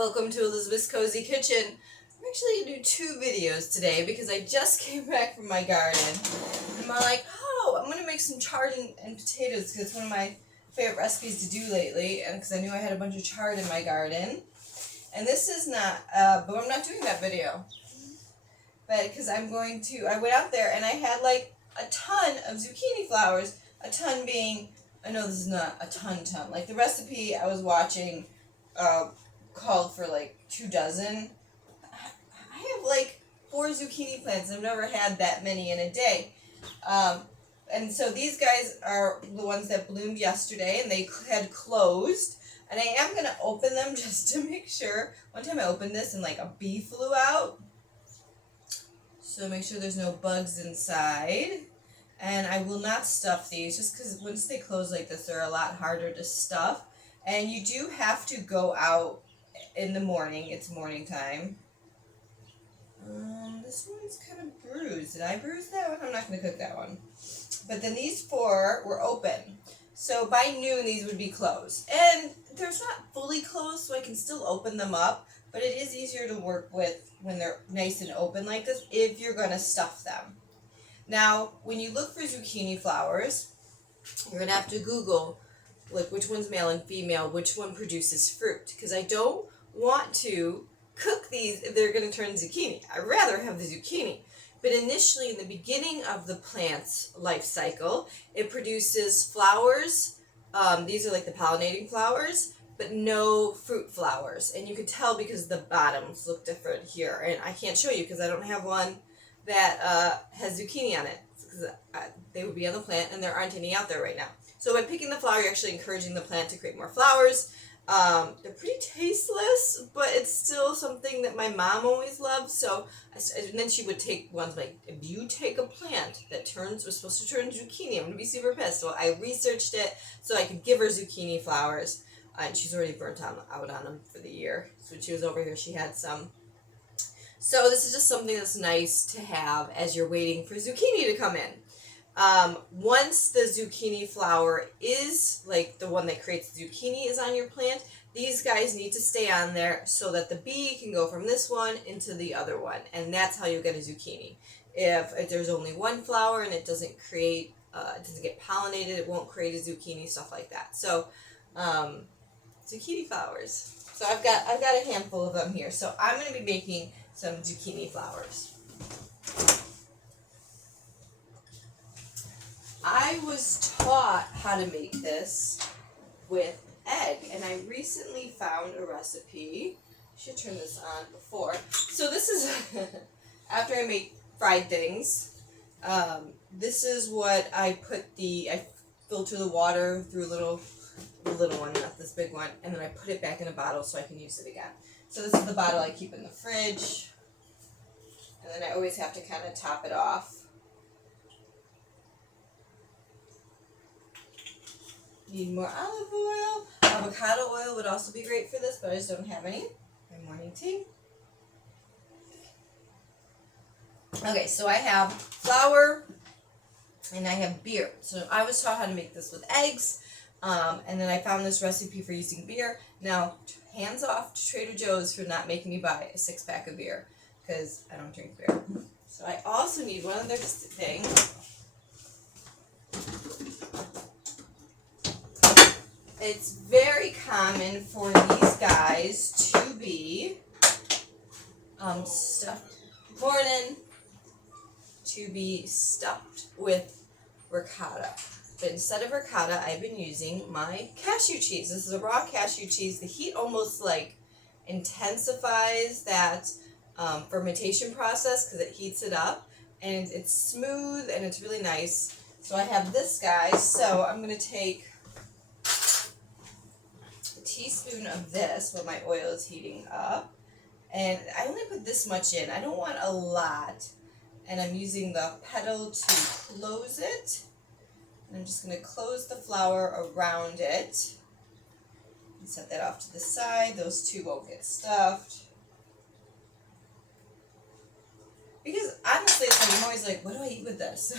Welcome to Elizabeth's Cozy Kitchen. I'm actually going to do 2 videos today because I just came back from my garden. And I'm like, I'm going to make some chard and potatoes because it's one of my favorite recipes to do lately. And because I knew I had a bunch of chard in my garden. And this is not, but I'm not doing that video. But because I went out there and I had like a ton of zucchini flowers. A ton being, I know this is not a ton. Like the recipe I was watching called for like 2 dozen. I have like 4 zucchini plants. I've never had that many in a day. And so these guys are the ones that bloomed yesterday and they had closed. And I am going to open them just to make sure. One time I opened this and like a bee flew out. So make sure there's no bugs inside. And I will not stuff these just because once they close like this, they're a lot harder to stuff. And you do have to go out in the morning. It's morning time. This one's kind of bruised. Did I bruise that one? I'm not going to cook that one. But then these 4 were open. So by noon, these would be closed. And they're not fully closed, so I can still open them up. But it is easier to work with when they're nice and open like this if you're going to stuff them. Now, when you look for zucchini flowers, you're going to have to Google like which one's male and female, which one produces fruit. Because I don't want to cook these if they're going to turn zucchini. I'd rather have the zucchini. But initially, in the beginning of the plant's life cycle, it produces flowers. These are like the pollinating flowers, but no fruit flowers. And you can tell because the bottoms look different here. And I can't show you because I don't have one that has zucchini on it. Because they would be on the plant, and there aren't any out there right now. So by picking the flower, you're actually encouraging the plant to create more flowers. They're pretty tasteless, but it's still something that my mom always loved. So, and then she would take ones like, if you take a plant that was supposed to turn zucchini, I'm going to be super pissed. So I researched it so I could give her zucchini flowers. And she's already burnt out on them for the year. So when she was over here, she had some. So this is just something that's nice to have as you're waiting for zucchini to come in. Once the zucchini flower is, like the one that creates zucchini is on your plant, these guys need to stay on there so that the bee can go from this one into the other one. And that's how you get a zucchini. If there's only one flower and it doesn't create, it doesn't get pollinated, it won't create a zucchini, stuff like that. So, zucchini flowers. So I've got a handful of them here. So I'm going to be making some zucchini flowers. I was taught how to make this with egg, and I recently found a recipe. I should turn this on before. So this is after I make fried things. This is what I put I filter the water through the little one, not this big one, and then I put it back in a bottle so I can use it again. So this is the bottle I keep in the fridge, and then I always have to kind of top it off. Need more olive oil. Avocado oil would also be great for this, but I just don't have any. My morning tea. Okay, so I have flour and I have beer. So I was taught how to make this with eggs, and then I found this recipe for using beer. Now, hands off to Trader Joe's for not making me buy a 6-pack of beer, because I don't drink beer. So I also need one other thing. It's very common for these guys to be stuffed. Morning. To be stuffed with ricotta. But instead of ricotta, I've been using my cashew cheese. This is a raw cashew cheese. The heat almost like intensifies that fermentation process because it heats it up. And it's smooth and it's really nice. So I have this guy. So I'm going to take teaspoon of this while my oil is heating up, and I only put this much in. I don't want a lot, and I'm using the pedal to close it, and I'm just going to close the flour around it and set that off to the side. Those 2 won't get stuffed, because honestly it's like I'm always like, what do I eat with this?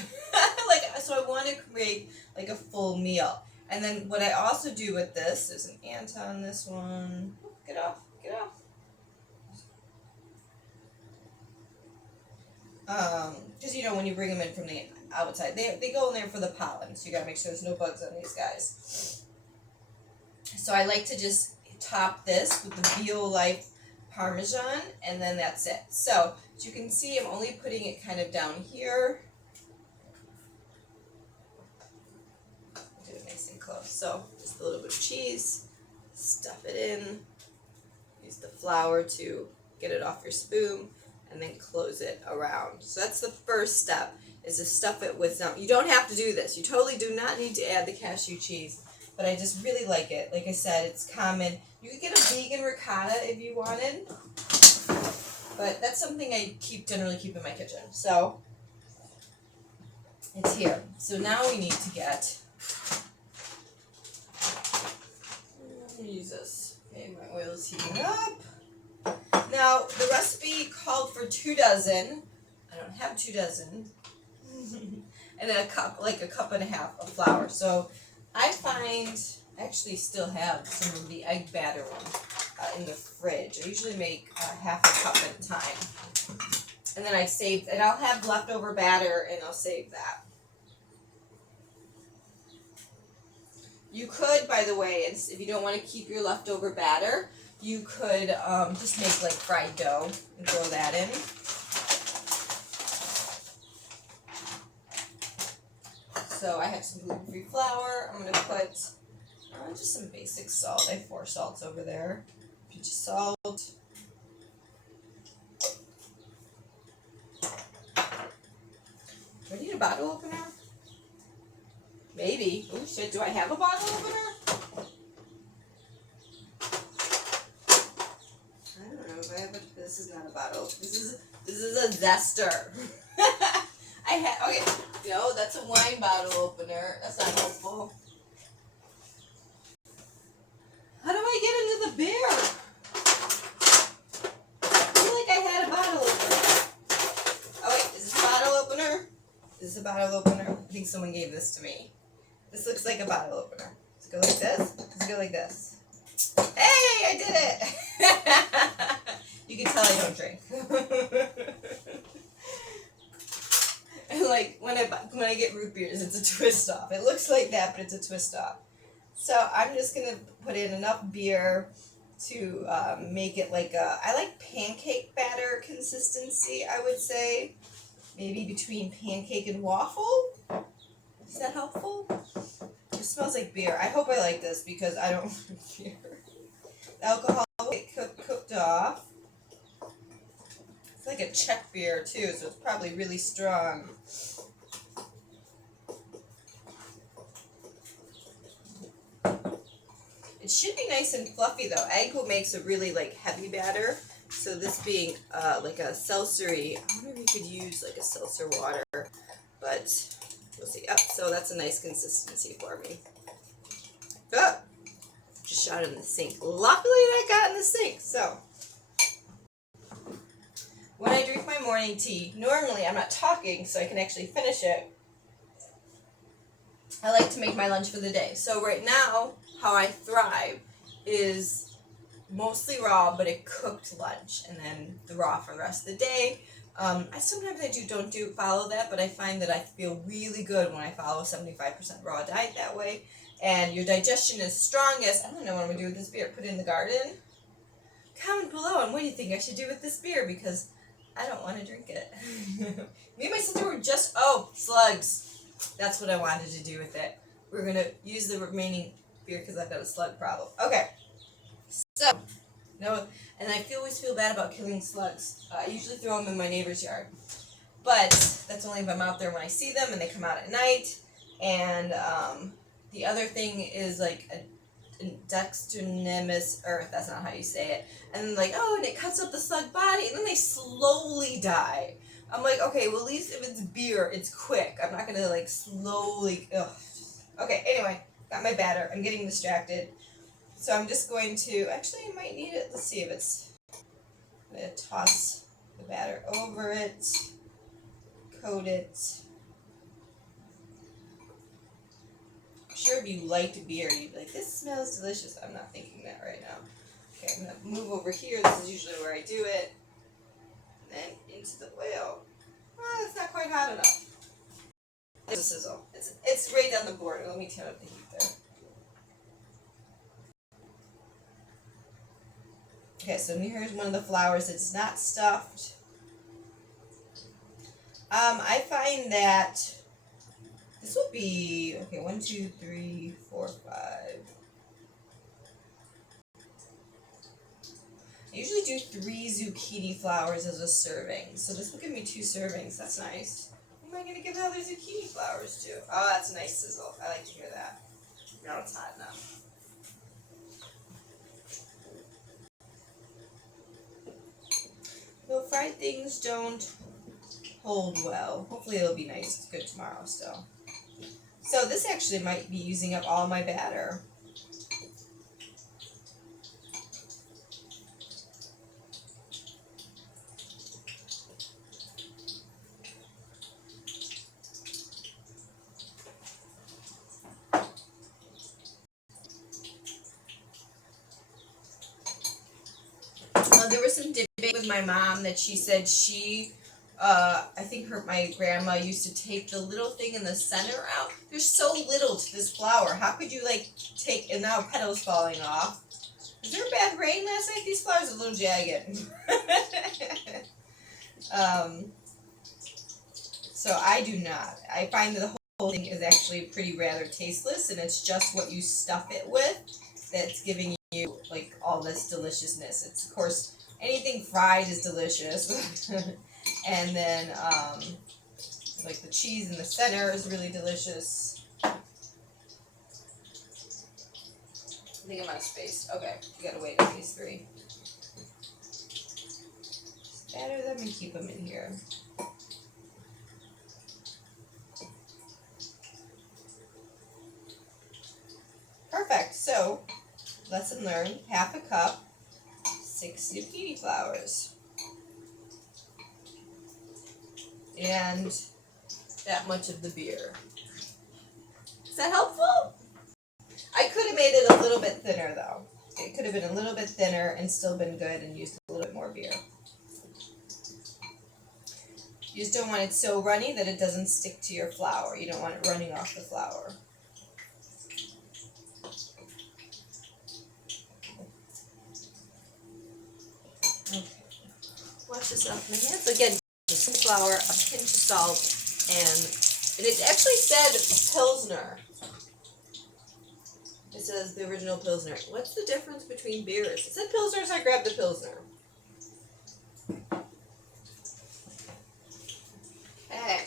So I want to create like a full meal. And then what I also do with this, there's an ant on this one. Get off. Because you know when you bring them in from the outside, they go in there for the pollen, so you gotta make sure there's no bugs on these guys. So I like to just top this with the Bio Life Parmesan, and then that's it. So as you can see, I'm only putting it kind of down here. Do it nice and close. So just a little bit of cheese, stuff it in, use the flour to get it off your spoon, and then close it around. So that's the first step, is to stuff it with some. You don't have to do this. You totally do not need to add the cashew cheese, but I just really like it. Like I said, it's common. You could get a vegan ricotta if you wanted, but that's something I generally keep in my kitchen. So it's here. So now we need to get, I'm gonna use this. Okay, my oil's heating up. Now the recipe called for 2 dozen. I don't have 2 dozen. And a cup, like a cup and a half of flour. So I find I actually still have some of the egg batter in the fridge. I usually make half a cup at a time, and then I save, and I'll have leftover batter, and I'll save that. You could, by the way, if you don't want to keep your leftover batter, you could just make like fried dough and throw that in. So I have some gluten-free flour. I'm going to put just some basic salt. I have 4 salts over there. Pinch of salt. Do I need a bottle opener? Maybe. Oh shit, do I have a bottle opener? I don't know if I have a, this is not a bottle. This is a zester. Okay, no, that's a wine bottle opener. That's not helpful. How do I get into the beer? I feel like I had a bottle opener. Oh wait, is this a bottle opener? Is this a bottle opener? I think someone gave this to me. This looks like a bottle opener. Does it go like this? Does it go like this? Hey, I did it! You can tell I don't drink. And like when I get root beers, it's a twist off. It looks like that, but it's a twist off. So I'm just gonna put in enough beer to make it like I like pancake batter consistency, I would say. Maybe between pancake and waffle. Is that helpful? It smells like beer. I hope I like this because I don't like beer. The alcohol will get cooked off. It's like a Czech beer too, so it's probably really strong. It should be nice and fluffy though. Egg makes a really like heavy batter. So this being like a seltzery, I wonder if you could use like a seltzer water, but we'll see. Oh, so that's a nice consistency for me. Oh, just shot in the sink. Luckily that got in the sink. So when I drink my morning tea, normally I'm not talking so I can actually finish it. I like to make my lunch for the day. So right now, how I thrive is mostly raw, but a cooked lunch, and then the raw for the rest of the day. Sometimes I don't follow that, but I find that I feel really good when I follow a 75% raw diet that way. And your digestion is strongest. I don't know what I'm gonna do with this beer. Put it in the garden. Comment below on what you think I should do with this beer because I don't want to drink it. Me and my sister were just slugs. That's what I wanted to do with it. We're gonna use the remaining beer because I've got a slug problem. Okay. So, no, and I always feel bad about killing slugs. I usually throw them in my neighbor's yard. But that's only if I'm out there when I see them and they come out at night. And the other thing is like a dextranimous earth. That's not how you say it. And like, and it cuts up the slug body and then they slowly die. I'm like, okay, well at least if it's beer, it's quick. I'm not gonna like slowly, Okay, anyway, got my batter. I'm getting distracted. So I'm just going to, actually I might need it. Let's see if it's, I'm going to toss the batter over it, coat it. I'm sure if you liked beer, you'd be like, this smells delicious. I'm not thinking that right now. Okay, I'm going to move over here. This is usually where I do it. And then into the oil. quite hot enough. There's a sizzle. It's right down the border. Let me turn up the heat there. Okay, so here's one of the flowers that's not stuffed. I find that this will be, okay, 1, 2, 3, 4, 5. I usually do 3 zucchini flowers as a serving, so this will give me 2 servings. That's nice. Who am I going to give the other zucchini flowers to? Oh, that's a nice sizzle. I like to hear that. Now it's hot enough. Though fried things don't hold well. Hopefully it'll be nice. It's good tomorrow still. So this actually might be using up all my batter. There was some debate with my mom that she said I think my grandma used to take the little thing in the center out. There's so little to this flower. How could you take, and now petals falling off. Was there bad rain last night? These flowers are a little jagged. So I do not. I find that the whole thing is actually pretty rather tasteless, and it's just what you stuff it with that's giving you all this deliciousness. It's, of course, anything fried is delicious. And then the cheese in the center is really delicious. I think I'm out of space. Okay, you gotta wait at these 3. Scatter them and keep them in here. Perfect. So, lesson learned, 1/2 cup, 6 zucchini flowers. And that much of the beer. Is that helpful? I could have made it a little bit thinner though. It could have been a little bit thinner and still been good and used a little bit more beer. You just don't want it so runny that it doesn't stick to your flour. You don't want it running off the flour. Okay. Wash this off my hands. Again, some flour, a pinch of salt, and it actually said Pilsner. It says the original Pilsner. What's the difference between beers? It said Pilsner, so I grabbed the Pilsner. Okay.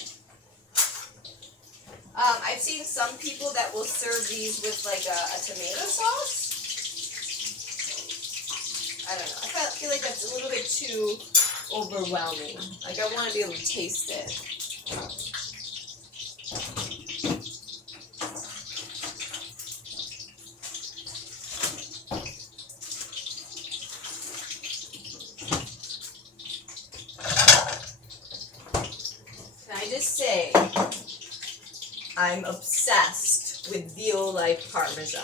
I've seen some people that will serve these with a tomato sauce. I don't know. I feel like that's a little bit too overwhelming. I want to be able to taste it. Can I just say, I'm obsessed with veal life Parmesan.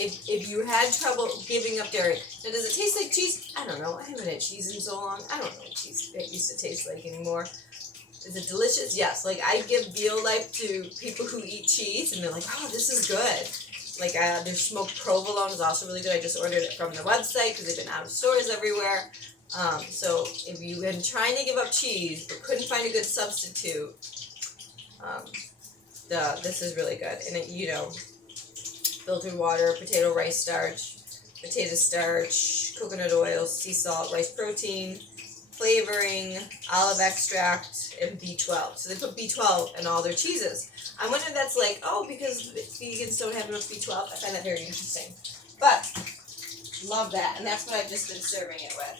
If you had trouble giving up dairy, now does it taste like cheese? I don't know. I haven't had cheese in so long. I don't know what cheese it used to taste like anymore. Is it delicious? Yes. I give veal life to people who eat cheese, and they're like, "Oh, this is good." Their smoked provolone is also really good. I just ordered it from the website because they've been out of stores everywhere. So if you've been trying to give up cheese but couldn't find a good substitute, this is really good. And filtered water, potato rice starch, potato starch, coconut oil, sea salt, rice protein, flavoring, olive extract, and B12. So they put B12 in all their cheeses. I wonder if that's because vegans don't have enough B12. I find that very interesting. But, love that. And that's what I've just been serving it with.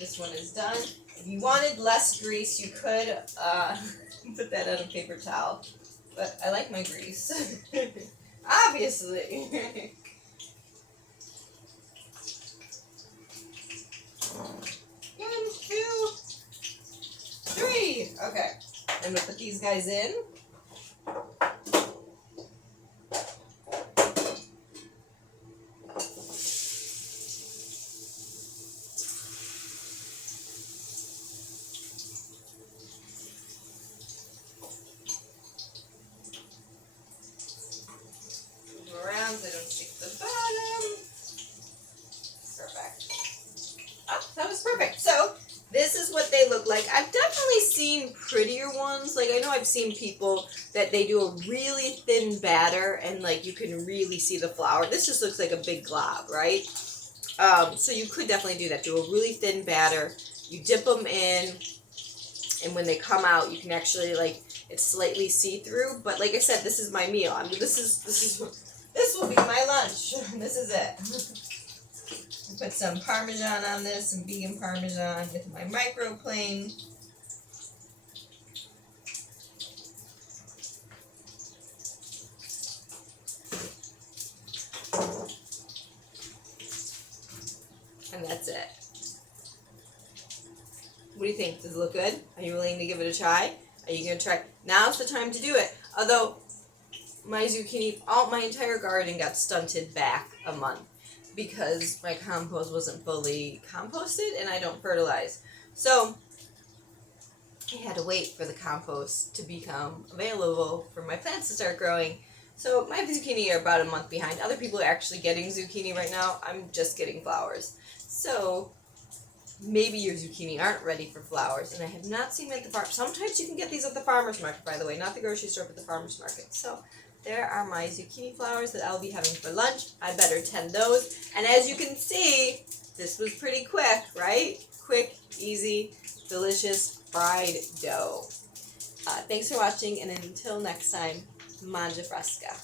This one is done. If you wanted less grease, you could put that on a paper towel. But I like my grease. Obviously. 1, 2, 3. Okay. I'm going to put these guys in. I've definitely seen prettier ones. Like, I know I've seen people that they do a really thin batter and, like, you can really see the flour. This just looks like a big glob, right? So you could definitely do that. Do a really thin batter. You dip them in, and when they come out, you can actually, like, it's slightly see-through. But like I said, this is my meal. I mean, this will be my lunch. This is it. Put some Parmesan on this, some vegan Parmesan with my microplane. And that's it. What do you think? Does it look good? Are you willing to give it a try? Are you going to try? Now's the time to do it. Although, my zucchini, my entire garden got stunted back a month because my compost wasn't fully composted and I don't fertilize. So, I had to wait for the compost to become available for my plants to start growing. So, my zucchini are about a month behind. Other people are actually getting zucchini right now. I'm just getting flowers. So, maybe your zucchini aren't ready for flowers, and I have not seen them at the farm. Sometimes you can get these at the farmer's market, by the way, not the grocery store, but the farmer's market. So there are my zucchini flowers that I'll be having for lunch. I better tend those. And as you can see, this was pretty quick, right? Quick, easy, delicious fried dough. Thanks for watching, and until next time, mangia fresca.